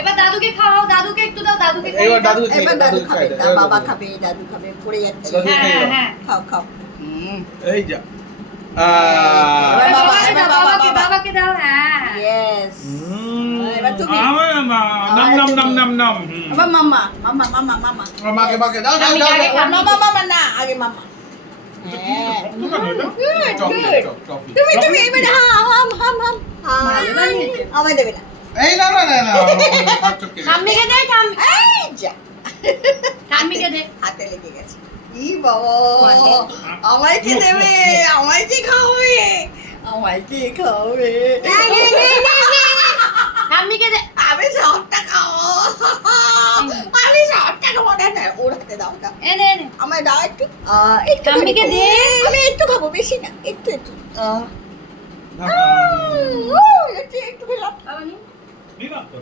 এবার দাদুকে খাওয়াও, দাদুকে একটু দাও, দাদুকে খাইয়ে এবার দাও। দাদু এবার দাদু খাবে না, বাবা খাবে, দাদু খাবে, পড়ে যাচ্ছে। দাদু হ্যাঁ খাইয়ে দাও। হ্যাঁ খাও খাও। এই যা এবার বাবা, বাবাকে এবার দাও, বাবা, বাবাকে, বাবা। বাবাকে দাও, হ্যাঁ। ইয়েস। এবার তুমি। নাম নাম নাম নাম নাম এবার মাম্মা, মাম্মা, মাম্মা, মাম্মা। মাকে মাকে দাও দাও আমি দাও আগে দাও। খাবো। মাম্মা, মাম্মা না, আগে মাম্মা। হ্যাঁ। Good, chocolate good. টফি তুমি এবারে হাম হাম হাম হাম। আমায় দেবে না। এই না না না না চকলেট ঠাম্মিকে দে, এই যা। ঠাম্মিকে দে। হাতে লেগে গেছে। ই বাবা, আমায় কি দেবে? আমায় কি খাওয়াবে? আমায় কি খাওয়াবে? ঠাম্মিকে দে। আমি সবটা খাবো। আমি সবটা খাবো না, না, ওর হাতে দাও না। এনে এনে। আমায় দাও একটু। একটু ঠাম্মিকে দে। আমি একটু খাবো, বেশি না, একটু একটু। একটু একটু খেলাম। বাবা নিন। নিলাম তো